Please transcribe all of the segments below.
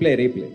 Replay.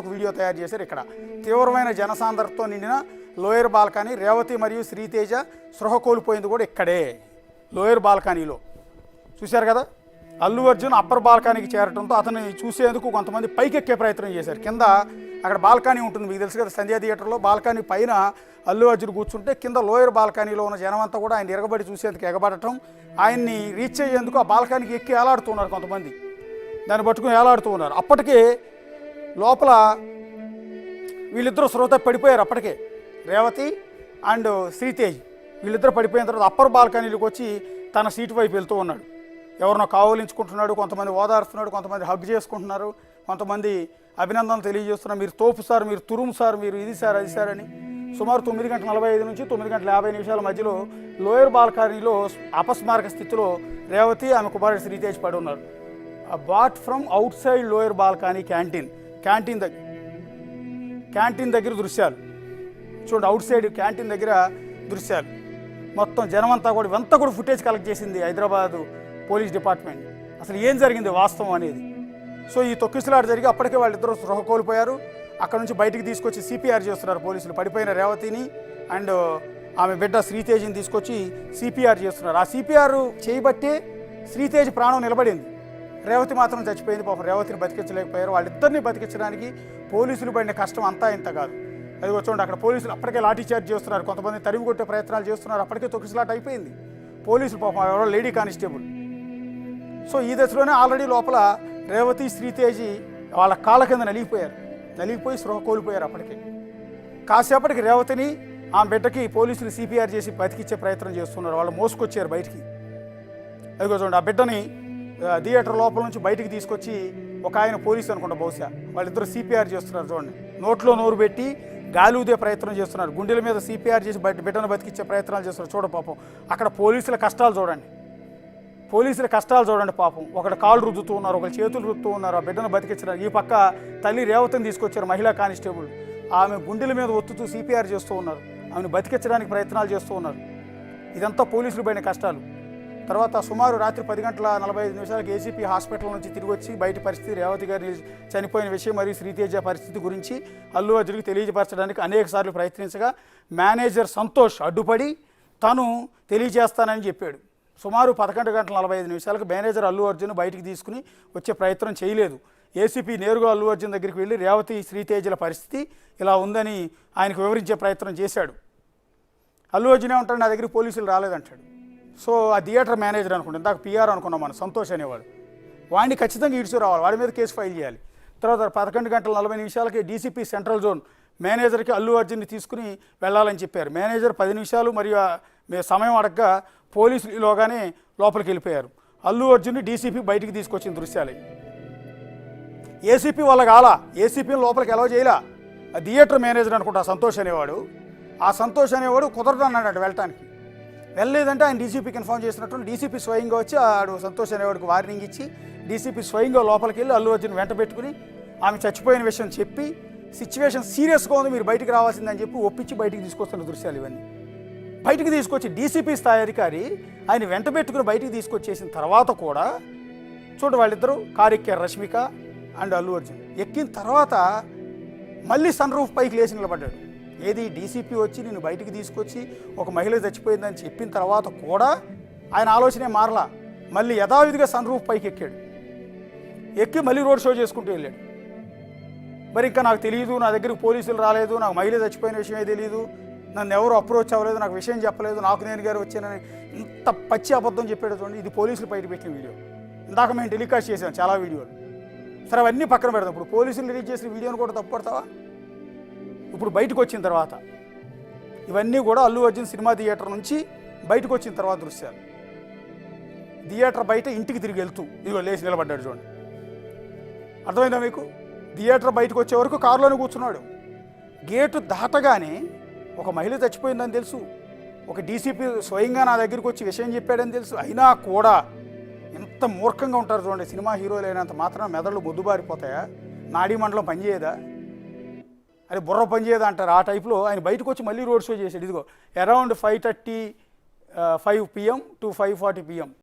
ఒక video తయారు చేశారు. ఇక్కడ తీవ్రమైన జనసాంద్రతతో నిండిన లోయర్ బాల్కనీ, రేవతి మరియు శ్రీతేజ స్పృహ కోల్పోయింది కూడా ఇక్కడే లోయర్ బాల్కనీలో. చూశారు కదా, అల్లు అర్జున్ అప్పర్ బాల్కనీకి చేరడంతో అతన్ని చూసేందుకు కొంతమంది పైకెక్కే ప్రయత్నం చేశారు. కింద అక్కడ బాల్కనీ ఉంటుంది, మీకు తెలుసు కదా, సంధ్యా థియేటర్లో బాల్కనీ పైన అల్లు అర్జున్ కూర్చుంటే కింద లోయర్ బాల్కనీలో ఉన్న జనమంతా కూడా ఆయన ఎరగబడి చూసేందుకు ఎగబడటం, ఆయన్ని రీచ్ అయ్యేందుకు ఆ బాల్కనీకి ఎక్కి ఏలాడుతున్నారు కొంతమంది, దాన్ని పట్టుకుని ఏలాడుతూ ఉన్నారు. అప్పటికే లోపల వీళ్ళిద్దరూ శ్రోత పడిపోయారు. అప్పటికే రేవతి అండ్ శ్రీతేజ్ వీళ్ళిద్దరు పడిపోయిన తర్వాత అప్పర్ బాల్కనీలోకి వచ్చి తన సీటు వైపు వెళ్తూ ఉన్నాడు. ఎవరినో కావలించుకుంటున్నాడు, కొంతమంది ఓదారుస్తున్నాడు, కొంతమంది హగ్ చేసుకుంటున్నారు, కొంతమంది అభినందనలు తెలియజేస్తున్నారు. మీరు తోపు సార్, మీరు తురుము సార్, మీరు ఇది సార్ అది సార్ అని. సుమారు 9:45 నుంచి 9:50 మధ్యలో లోయర్ బాల్కనీలో అపస్మారక స్థితిలో రేవతి ఆమె కుమారుడు శ్రీతేజ్ పడి ఉన్నారు. Bought from out side lower balcony canteen దగ్గర దృశ్యాలు చూడండి. అవుట్ సైడ్ క్యాంటీన్ దగ్గర దృశ్యాలు మొత్తం జనమంతా కూడా ఇవంతా కూడా ఫుటేజ్ కలెక్ట్ చేసింది హైదరాబాదు పోలీస్ డిపార్ట్మెంట్. అసలు ఏం జరిగింది వాస్తవం అనేది. సో ఈ తొక్కిసలాట జరిగి అప్పటికే వాళ్ళిద్దరూ స్పృహ కోల్పోయారు. అక్కడ నుంచి బయటికి తీసుకొచ్చి సిపిఆర్ చేస్తున్నారు పోలీసులు. పడిపోయిన రేవతిని అండ్ ఆమె బిడ్డ శ్రీతేజ్ని తీసుకొచ్చి సిపిఆర్ చేస్తున్నారు. ఆ సిపిఆర్ చేయబట్టే శ్రీతేజ్ ప్రాణం నిలబడింది, రేవతి మాత్రం చచ్చిపోయింది. పాపం రేవతిని బతికించలేకపోయారు. వాళ్ళిద్దరిని బతికించడానికి పోలీసులు పడిన కష్టం అంతా ఇంత కాదు. అది చూడండి, అక్కడ పోలీసులు అప్పటికే లాఠీ చార్జ్ చేస్తున్నారు, కొంతమంది తరిమి కొట్టే ప్రయత్నాలు చేస్తున్నారు. అప్పటికే తొక్కిసలాట అయిపోయింది. పోలీసులు పాపం ఎవరో లేడీ కానిస్టేబుల్. సో ఈ దశలోనే ఆల్రెడీ లోపల రేవతి శ్రీతేజి వాళ్ళ కాళ్ళ కింద నలిగిపోయి స్పృహ కోల్పోయారు. అప్పటికే కాసేపటికి రేవతిని ఆమె బిడ్డకి పోలీసులు సిపిఆర్ చేసి బతికిచ్చే ప్రయత్నం చేస్తున్నారు. వాళ్ళు మోసుకొచ్చారు బయటికి. అది చూడండి, ఆ బిడ్డని థియేటర్ లోపల నుంచి బయటికి తీసుకొచ్చి ఒక ఆయన పోలీసు అనుకుంటా బహుశా, వాళ్ళిద్దరు సిపిఆర్ చేస్తున్నారు. చూడండి, నోట్లో నోరు పెట్టి గాలి ఊదే ప్రయత్నం చేస్తున్నారు, గుండెల మీద సిపిఆర్ చేసి బిడ్డను బతికిచ్చే ప్రయత్నాలు చేస్తున్నారు. చూడ పాపం అక్కడ పోలీసుల కష్టాలు చూడండి. పాపం ఒకటి కాళ్ళు రుద్దుతూ ఉన్నారు, ఒకరు చేతులు రుద్దుతూ ఉన్నారు ఆ బిడ్డను బతికించడానికి. ఈ పక్క తల్లి రేవతిని తీసుకొచ్చారు మహిళా కానిస్టేబుల్, ఆమె గుండెల మీద ఒత్తుతూ సిపిఆర్ చేస్తూ ఉన్నారు, ఆమెను బతికించడానికి ప్రయత్నాలు చేస్తూ ఉన్నారు. ఇదంతా పోలీసులు పడిన కష్టాలు. తర్వాత సుమారు రాత్రి 10:45 ఏసీపీ హాస్పిటల్ నుంచి తిరిగి వచ్చి బయట పరిస్థితి, రేవతి గారి చనిపోయిన విషయం మరియు శ్రీతేజ పరిస్థితి గురించి అల్లు అర్జున్కి తెలియజపరచడానికి అనేక సార్లు ప్రయత్నించగా మేనేజర్ సంతోష్ అడ్డుపడి తను తెలియజేస్తానని చెప్పాడు. సుమారు 11:45 మేనేజర్ అల్లు అర్జున్ బయటికి తీసుకుని వచ్చే ప్రయత్నం చేయలేదు. ఏసీపీ నేరుగా అల్లు అర్జున్ దగ్గరికి వెళ్ళి రేవతి శ్రీతేజల పరిస్థితి ఇలా ఉందని ఆయనకు వివరించే ప్రయత్నం చేశాడు. అల్లు అర్జున్ ఏమంటాడు, నా దగ్గరికి పోలీసులు రాలేదంటాడు. సో ఆ థియేటర్ మేనేజర్ అనుకుంటాం, ఇందాక పిఆర్ అనుకున్నాం మనం, సంతోష్ అనేవాడు, వాడిని ఖచ్చితంగా ఈడ్చు రావాలి, వాడి మీద కేసు ఫైల్ చేయాలి. తర్వాత 11:40 డీసీపీ సెంట్రల్ జోన్ మేనేజర్కి అల్లు అర్జున్ని తీసుకుని వెళ్ళాలని చెప్పారు. మేనేజర్ 10 నిమిషాలు మరియు సమయం అడగగా పోలీసులు ఈలోగానే లోపలికి వెళ్ళిపోయారు. అల్లు అర్జున్ని డీసీపీ బయటికి తీసుకొచ్చిన దృశ్యాలు. ఏసీపీ వాళ్ళకి ఏసీపీని లోపలికి ఎలా చేయలా, ఆ థియేటర్ మేనేజర్ అనుకుంటా సంతోష్ అనేవాడు. ఆ సంతోష్ అనేవాడు కుదరదు అన్నాడు వెళ్ళటానికి. వెళ్ళలేదంటే ఆయన డీసీపీకి ఇన్ఫార్మ్ చేసినట్టు డీసీపీ స్వయంగా వచ్చి ఆడు సంతోష్ అనేవాడికి వార్నింగ్ ఇచ్చి డీసీపీ స్వయంగా లోపలికి వెళ్ళి అల్లు అర్జున్ వెంట పెట్టుకుని ఆమె చచ్చిపోయిన విషయం చెప్పి సిచ్యువేషన్ సీరియస్గా ఉంది, మీరు బయటికి రావాల్సిందని చెప్పి ఒప్పించి బయటికి తీసుకొస్తున్న దృశ్యాలు ఇవన్నీ. బయటికి తీసుకొచ్చి డీసీపీ స్థాయి అధికారి ఆయన వెంట పెట్టుకుని బయటికి తీసుకొచ్చేసిన తర్వాత కూడా చూడండి, వాళ్ళిద్దరూ కారు ఎక్కారు, రష్మిక అండ్ అల్లు అర్జున్. ఎక్కిన తర్వాత మళ్ళీ సన్ రూఫ్ పైకి లేచి నిలబడ్డాడు. ఏది, డీసీపీ వచ్చి నేను బయటికి తీసుకొచ్చి ఒక మహిళ చచ్చిపోయిందని చెప్పిన తర్వాత కూడా ఆయన ఆలోచనే మారలా. మళ్ళీ యథావిధిగా సన్ రూఫ్ పైకి ఎక్కి మళ్ళీ రోడ్ షో చేసుకుంటూ వెళ్ళాడు. మరి ఇంకా నాకు తెలియదు, నా దగ్గరికి పోలీసులు రాలేదు, నాకు మహిళ చచ్చిపోయిన విషయమే తెలియదు, నన్ను ఎవరు అప్రోచ్ అవ్వలేదు, నాకు విషయం చెప్పలేదు, నాకు నేను గారు వచ్చానని ఇంత పచ్చి అబద్ధం చెప్పాడు. చూడండి, ఇది పోలీసులు బయట పెట్టిన వీడియో. ఇందాక మేము టెలికాస్ట్ చేసాం చాలా వీడియోలు. సరే అవన్నీ పక్కన పెడతాం. ఇప్పుడు పోలీసులు రిలీజ్ చేసిన వీడియోని కూడా తప్పుపడతావా? ఇప్పుడు బయటకు వచ్చిన తర్వాత ఇవన్నీ కూడా అల్లు అర్జున్ సినిమా థియేటర్ నుంచి బయటకు వచ్చిన తర్వాత దృశ్యాలు. థియేటర్ బయట ఇంటికి తిరిగి వెళ్తూ ఇదిగో లేచి నిలబడ్డాడు. చూడండి, అర్థమైందా మీకు? థియేటర్ బయటకు వచ్చే వరకు కారులోనే కూర్చున్నాడు. గేటు దాటగానే ఒక మహిళ చచ్చిపోయిందని తెలుసు, ఒక డీసీపీ స్వయంగా నా దగ్గరికి వచ్చి విషయం చెప్పాడని తెలుసు. అయినా కూడా ఎంత మూర్ఖంగా ఉంటారు చూడండి. సినిమా హీరోలు అయినంత మాత్రం మెదళ్ళు బొద్దుబారిపోతాయా? నాడీ మండలం పనిచేయదా? అది బుర్ర పనిచేయదా అంటారు. ఆ టైప్లో ఆయన బయటకు వచ్చి మళ్ళీ రోడ్ షో చేశాడు. ఇదిగో అరౌండ్ 5:35 PM to 5:40 PM